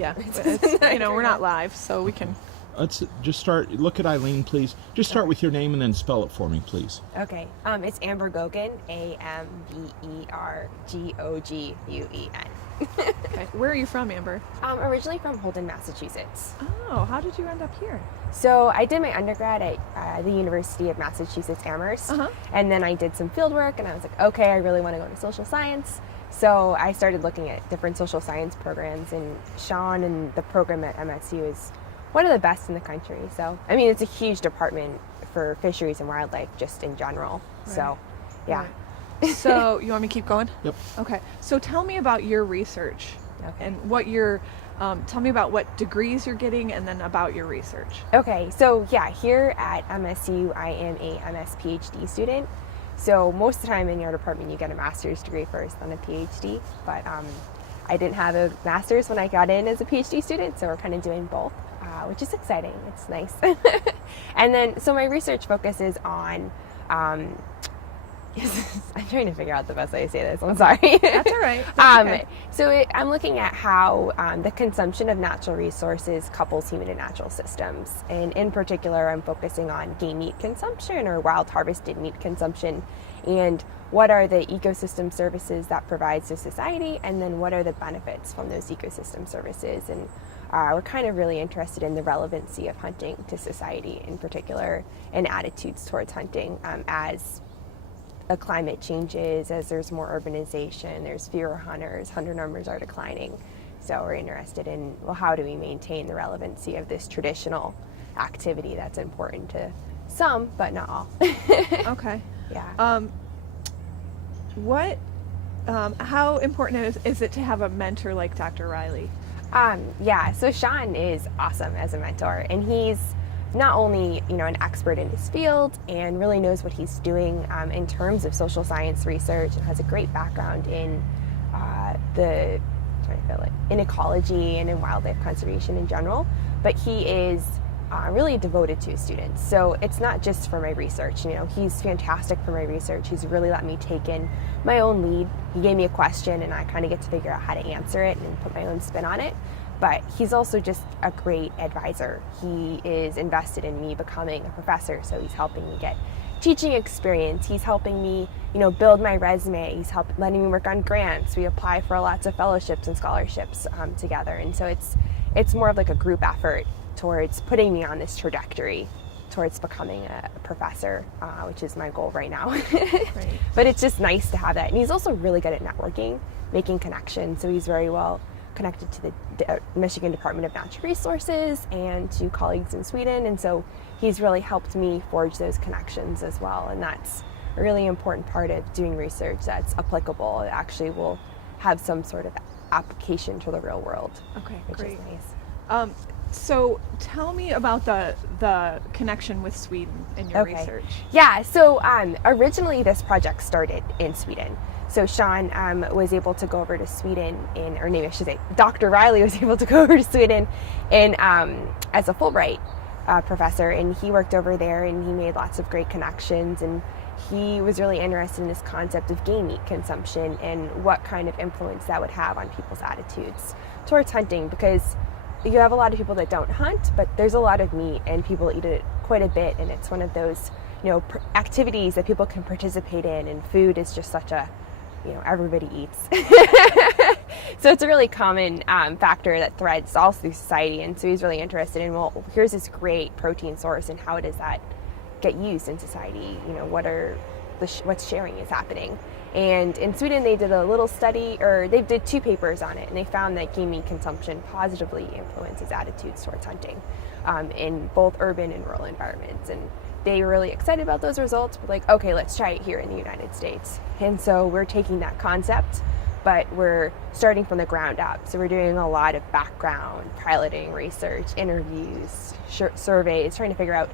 Yeah, it's, we're not live, so we can. Let's just start. Look at Eileen, please. Just start with your name and then spell it for me, please. Okay. It's Amber Goguen, AmberGogun. Okay. Where are you from, Amber? Originally from Holden, Massachusetts. Oh, how did you end up here? So I did my undergrad at the University of Massachusetts Amherst, and then I did some field work, and I was like, okay, I really want to go into social science. So I started looking at different social science programs, and Sean and the program at MSU is one of the best in the country. So, I mean, it's a huge department for fisheries and wildlife just in general. Right. So, yeah. Right. So, you want me to keep going? Yep. Okay. So tell me about your research and what your, tell me about what degrees you're getting and then about your research. Okay. So, yeah, here at MSU, I am a MS PhD student. So most of the time in your department, you get a master's degree first, then a PhD. But I didn't have a master's when I got in as a PhD student, so we're kind of doing both, which is exciting. It's nice. And then, so my research focuses on, I'm trying to figure out the best way to say this. I'm sorry. That's all right. That's okay. So I'm looking at how the consumption of natural resources couples human and natural systems. And in particular, I'm focusing on game meat consumption or wild harvested meat consumption. And what are the ecosystem services that provides to society? And then what are the benefits from those ecosystem services? And we're kind of really interested in the relevancy of hunting to society in particular, and attitudes towards hunting as the climate changes, as there's more urbanization, there's fewer hunters, hunter numbers are declining. So we're interested in, well, how do we maintain the relevancy of this traditional activity that's important to some, but not all. Okay. Yeah. How important is it to have a mentor like Dr. Riley? Yeah, so Sean is awesome as a mentor, and he's not only, an expert in his field and really knows what he's doing in terms of social science research, and has a great background in in ecology and in wildlife conservation in general, but he is really devoted to his students. So it's not just for my research. He's fantastic for my research. He's really let me take in my own lead. He gave me a question, and I kind of get to figure out how to answer it and put my own spin on it. But he's also just a great advisor. He is invested in me becoming a professor, so he's helping me get teaching experience. He's helping me, build my resume. He's letting me work on grants. We apply for lots of fellowships and scholarships together. And so it's more of like a group effort towards putting me on this trajectory towards becoming a professor, which is my goal right now. Right. But it's just nice to have that. And he's also really good at networking, making connections. So he's very well connected to the Michigan Department of Natural Resources and to colleagues in Sweden. And so he's really helped me forge those connections as well. And that's a really important part of doing research that's applicable. It actually will have some sort of application to the real world. Okay, which great. Is nice. So tell me about the connection with Sweden in your research. Yeah, so originally this project started in Sweden. So Sean was able to go over to Sweden Dr. Riley was able to go over to Sweden as a Fulbright professor, and he worked over there, and he made lots of great connections, and he was really interested in this concept of game meat consumption and what kind of influence that would have on people's attitudes towards hunting, because you have a lot of people that don't hunt, but there's a lot of meat and people eat it quite a bit, and it's one of those activities that people can participate in, and food is just such a everybody eats. So it's a really common factor that threads all through society, and so he's really interested in, well, here's this great protein source, and how does that get used in society? What's sharing is happening. And in Sweden, they did a little study, or they did 2 papers on it, and they found that game meat consumption positively influences attitudes towards hunting in both urban and rural environments. And they were really excited about those results, but like, okay, let's try it here in the United States. And so we're taking that concept, but we're starting from the ground up. So we're doing a lot of background, piloting research, interviews, surveys, trying to figure out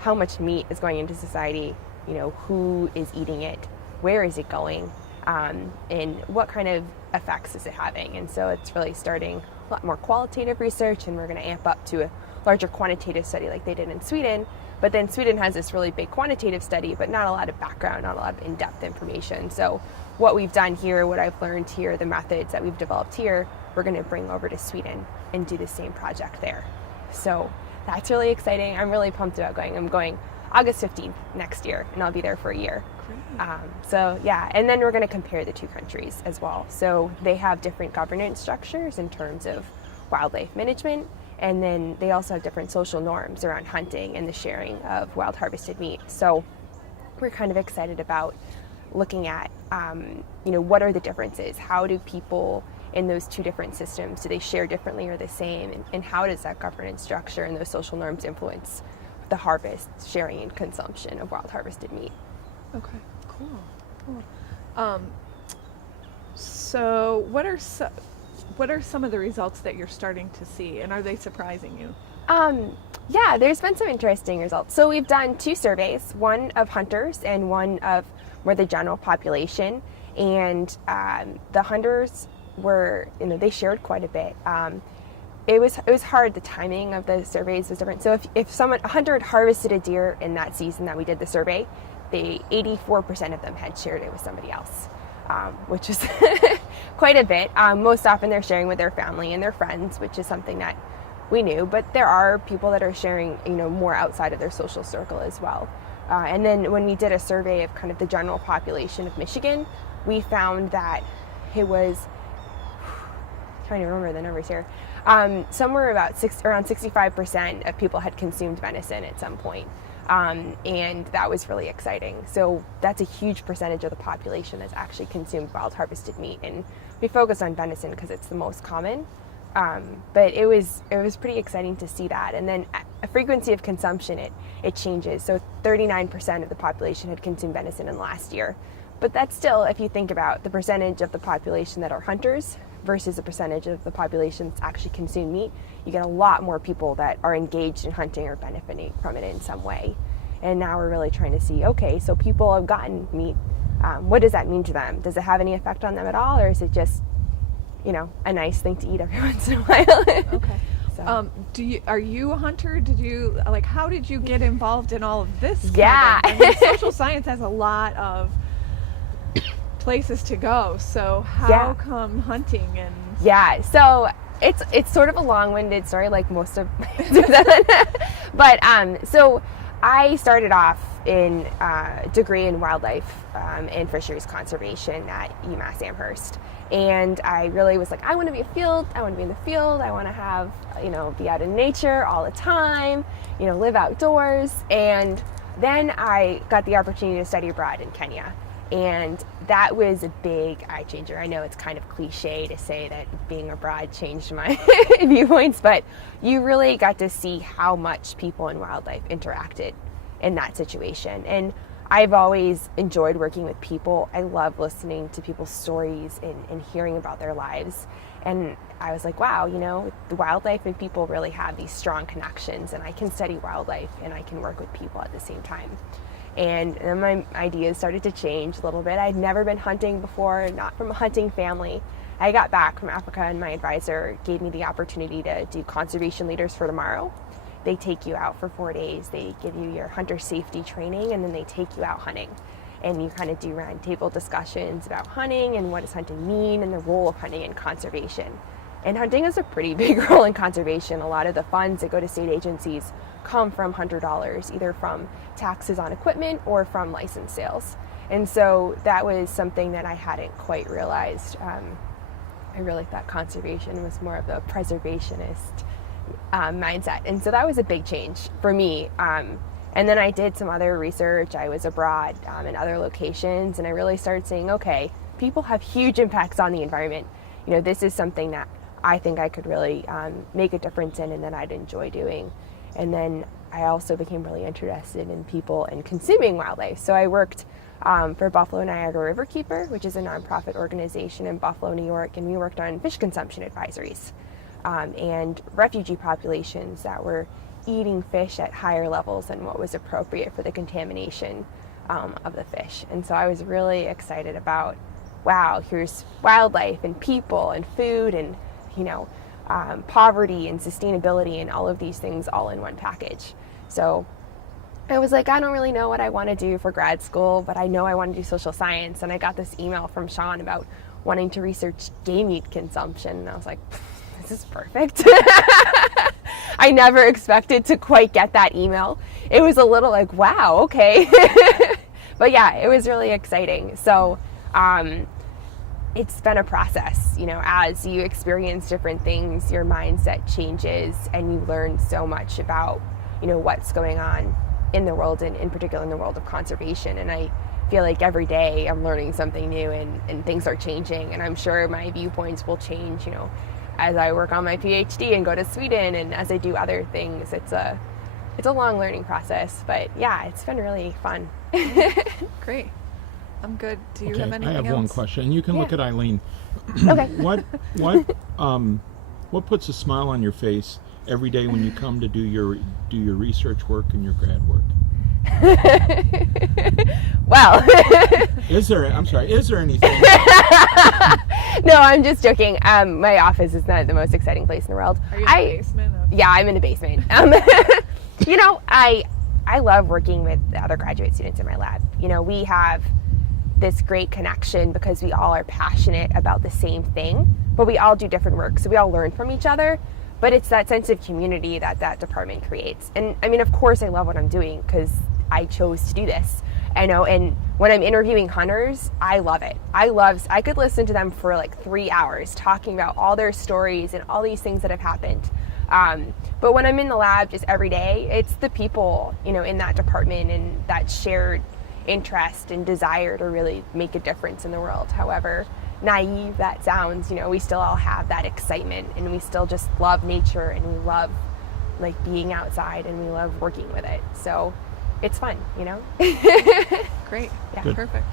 how much meat is going into society, who is eating it, where is it going, and what kind of effects is it having. And so it's really starting a lot more qualitative research, and we're going to amp up to a larger quantitative study like they did in Sweden. But then Sweden has this really big quantitative study, but not a lot of background, not a lot of in-depth information. So what we've done here, what I've learned here, the methods that we've developed here, we're going to bring over to Sweden and do the same project there. So that's really exciting. I'm really pumped about going. I'm going August 15th next year, and I'll be there for a year. So yeah, and then we're going to compare the two countries as well. So they have different governance structures in terms of wildlife management, and then they also have different social norms around hunting and the sharing of wild harvested meat. So we're kind of excited about looking at, what are the differences? How do people in those two different systems, do they share differently or the same? And how does that governance structure and those social norms influence the harvest, sharing, and consumption of wild harvested meat? Okay, cool. So what are some of the results that you're starting to see, and are they surprising you? Yeah, there's been some interesting results. So we've done 2 surveys, one of hunters and one of more the general population. And the hunters were, they shared quite a bit. It was hard. The timing of the surveys was different. So if a hunter had harvested a deer in that season that we did the survey, 84% of them had shared it with somebody else, which is quite a bit. Most often they're sharing with their family and their friends, which is something that we knew, but there are people that are sharing, more outside of their social circle as well. And then when we did a survey of kind of the general population of Michigan, we found that it was, trying to remember the numbers here, somewhere around 65% of people had consumed venison at some point. And that was really exciting. So that's a huge percentage of the population that's actually consumed wild harvested meat. And we focused on venison because it's the most common. But it was pretty exciting to see that. And then a frequency of consumption, it changes. So 39% of the population had consumed venison in the last year. But that's still, if you think about the percentage of the population that are hunters versus the percentage of the population that's actually consume meat, you get a lot more people that are engaged in hunting or benefiting from it in some way. And now we're really trying to see, okay, so people have gotten meat. What does that mean to them? Does it have any effect on them at all? Or is it just, a nice thing to eat every once in a while? Okay. So. Are you a hunter? How did you get involved in all of this? Yeah. Social science has a lot of places to go. So how come hunting and? Yeah. So it's sort of a long-winded story, like most of, but so I started off in a degree in wildlife and fisheries conservation at UMass Amherst. And I really was like, I want to be in the field. I want to have, be out in nature all the time, live outdoors. And then I got the opportunity to study abroad in Kenya. And that was a big eye changer. I know it's kind of cliche to say that being abroad changed my viewpoints, but you really got to see how much people and wildlife interacted in that situation. And I've always enjoyed working with people. I love listening to people's stories and hearing about their lives. And I was like, wow, the wildlife and people really have these strong connections, and I can study wildlife and I can work with people at the same time. And then my ideas started to change a little bit. I'd never been hunting before, not from a hunting family. I got back from Africa and my advisor gave me the opportunity to do Conservation Leaders for Tomorrow. They take you out for 4 days. They give you your hunter safety training, and then they take you out hunting. And you kind of do round table discussions about hunting and what does hunting mean and the role of hunting in conservation. And hunting is a pretty big role in conservation. A lot of the funds that go to state agencies come from hunter dollars, either from taxes on equipment or from license sales. And so that was something that I hadn't quite realized. I really thought conservation was more of a preservationist mindset. And so that was a big change for me. And then I did some other research. I was abroad in other locations, and I really started saying, okay, people have huge impacts on the environment. This is something that I think I could really make a difference in and that I'd enjoy doing. And then I also became really interested in people and consuming wildlife. So I worked for Buffalo Niagara Riverkeeper, which is a nonprofit organization in Buffalo, New York, and we worked on fish consumption advisories and refugee populations that were eating fish at higher levels than what was appropriate for the contamination of the fish. And so I was really excited about, wow, here's wildlife and people and food and, poverty and sustainability and all of these things all in one package. So I was like, I don't really know what I want to do for grad school, but I know I want to do social science. And I got this email from Sean about wanting to research game meat consumption. And I was like, this is perfect. I never expected to quite get that email. It was a little like, wow, okay. But yeah, it was really exciting. So it's been a process, you know, as you experience different things, your mindset changes and you learn so much about, you know, what's going on in the world, and in particular in the world of conservation. And I feel like every day I'm learning something new, and things are changing, and I'm sure my viewpoints will change, you know, as I work on my PhD and go to Sweden and as I do other things. It's a long learning process, but yeah, it's been really fun. Great. I'm good. Do you Okay, have anything I have else? one question. You can look at Eileen. Okay. What puts a smile on your face every day when you come to do your research work and your grad work? Well, Is there anything? no, I'm just joking. My office is not the most exciting place in the world. Are you in the basement? Yeah, I'm in the basement. You know, I love working with the other graduate students in my lab. You know, we have this great connection because we all are passionate about the same thing, but we all do different work, so we all learn from each other. But it's that sense of community that department creates. And I mean, of course, I love what I'm doing because I chose to do this. I know, and when I'm interviewing hunters, I love it. I could listen to them for like 3 hours talking about all their stories and all these things that have happened. But when I'm in the lab just every day, it's the people, you know, in that department and that shared interest and desire to really make a difference in the world. However naive that sounds, you know, we still all have that excitement, and we still just love nature, and we love like being outside, and we love working with it. So it's fun, you know? Great. Yeah. Perfect.